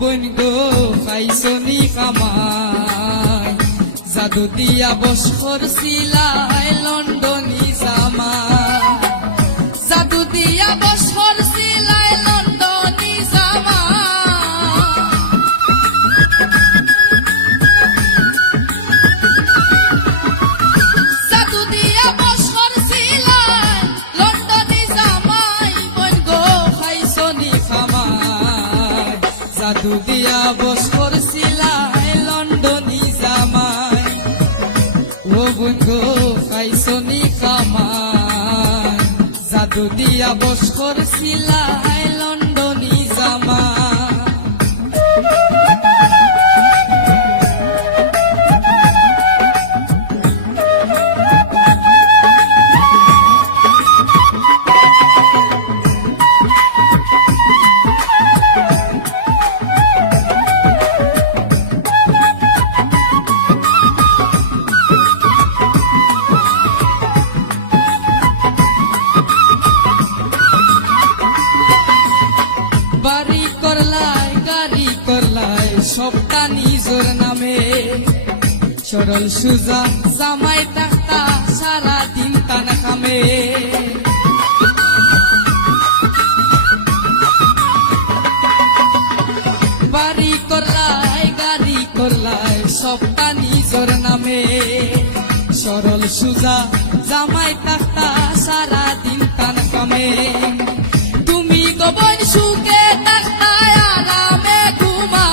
বোন গো খাইছনি কামাই জাদু দিয়া বস করছিলাই লন্ডনী জামাই জাদু দিয়া বস করছিলাই লন্ডনী জামাই জাদু দিয়া বস করছিলাই লন্ডনী জামাই বোন গো খাইছনি কামাই জাদু দিয়া বস করছিলাই লন্ডনী জামাই ও বোন গো খাইছনি কামাই জাদু দিয়া বস করছিলাই লন্ডনী জামাই বাড়ি করলাই গাড়ি করলাই সবটা নিজর নামে সরল সুজা জামাই টাকা সারা দিন টানা কামে বাড়ি করলাই গাড়ি করলাই সবটা নিজর নামে সরল সুজা জামাই টাকা সারা দিন টানা কামে তুমি গোবন সুখে থাকতায় আরামে ঘুমা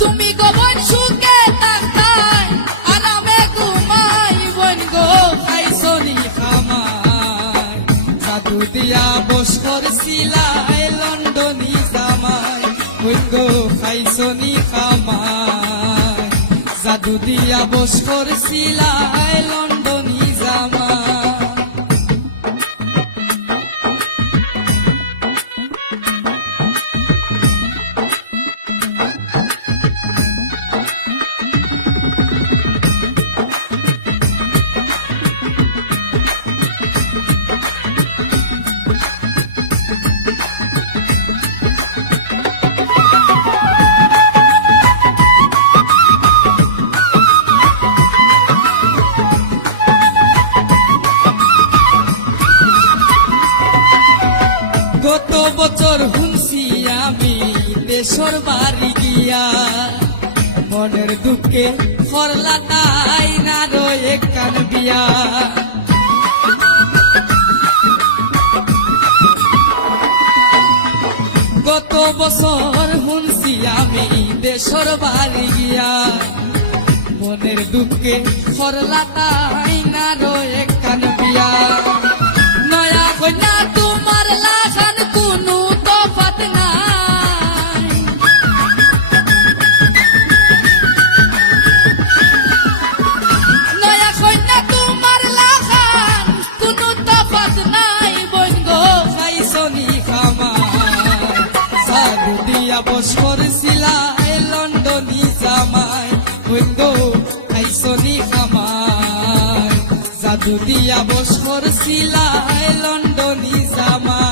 তুমি গোবন সুখে থাকতায় আরামে ঘুমাই বোন গো খাইছনি কামাই জাদু দিয়া বস করছিলাই লন্ডনী জামাই বোন গো খাইছনি কামাই জাদু দিয়া বস করছিলাই লন্ডনী জামাই গত বছর শুনছি আমি দেশর বাড়ি গিয়া মনের দুঃখে করলা তাই না রয়ে কান বিয়া গত বছর শুনছি আমি দেশর বাড়ি গিয়া মনের দুঃখে করলা তাই না রয়ে কান বিয়া নয়া কন্যা তোমার লাগান কোনো তফাত নাই নয়া কন্যা তোমার লাগান কোনো তফাত নাই বোন গো খাইছনি কামাই জাদু দিয়া বস করছিলাই লন্ডনী জামাই বোন গো খাইছনি কামাই জাদু দিয়া বস করছিলাই লন্ডনী জামাই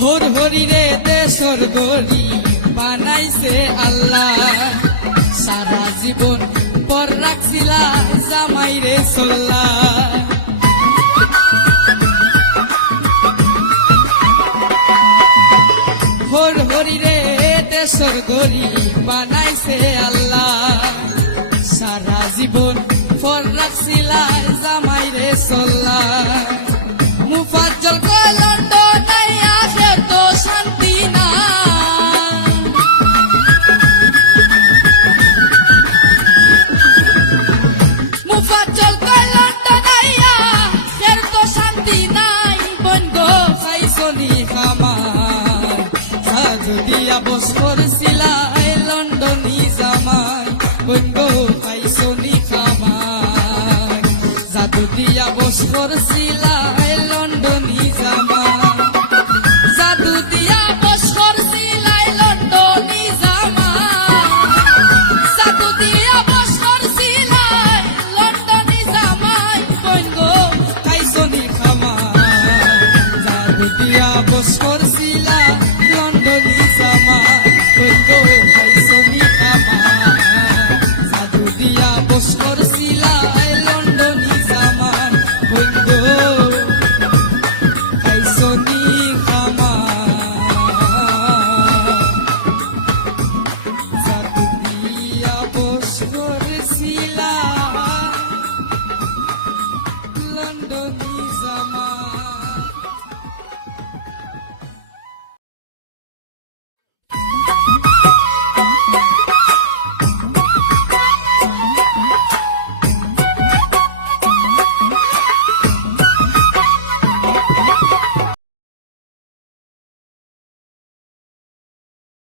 হর হরি রে দেশর গরি বানাইছে আল্লাহ সারা জীবন পর রাখছিলা জামাই রে চল্লা হর হরি রে দেশর গরি বানাইছে আল্লাহ সারা জীবন পর রাখছিলা জামাই রে চল্লা মুফাজ্জল কয় লন্ডন আইয়া তো শান্তি না মুফাজ্জল কয় লন্ডন আইয়া তো শান্তি নাই দিয়া বস করছিলাই লন্ডনী জামাই বন্ধ পাইছনি খামাই জাদু দিয়া বস করছিলাই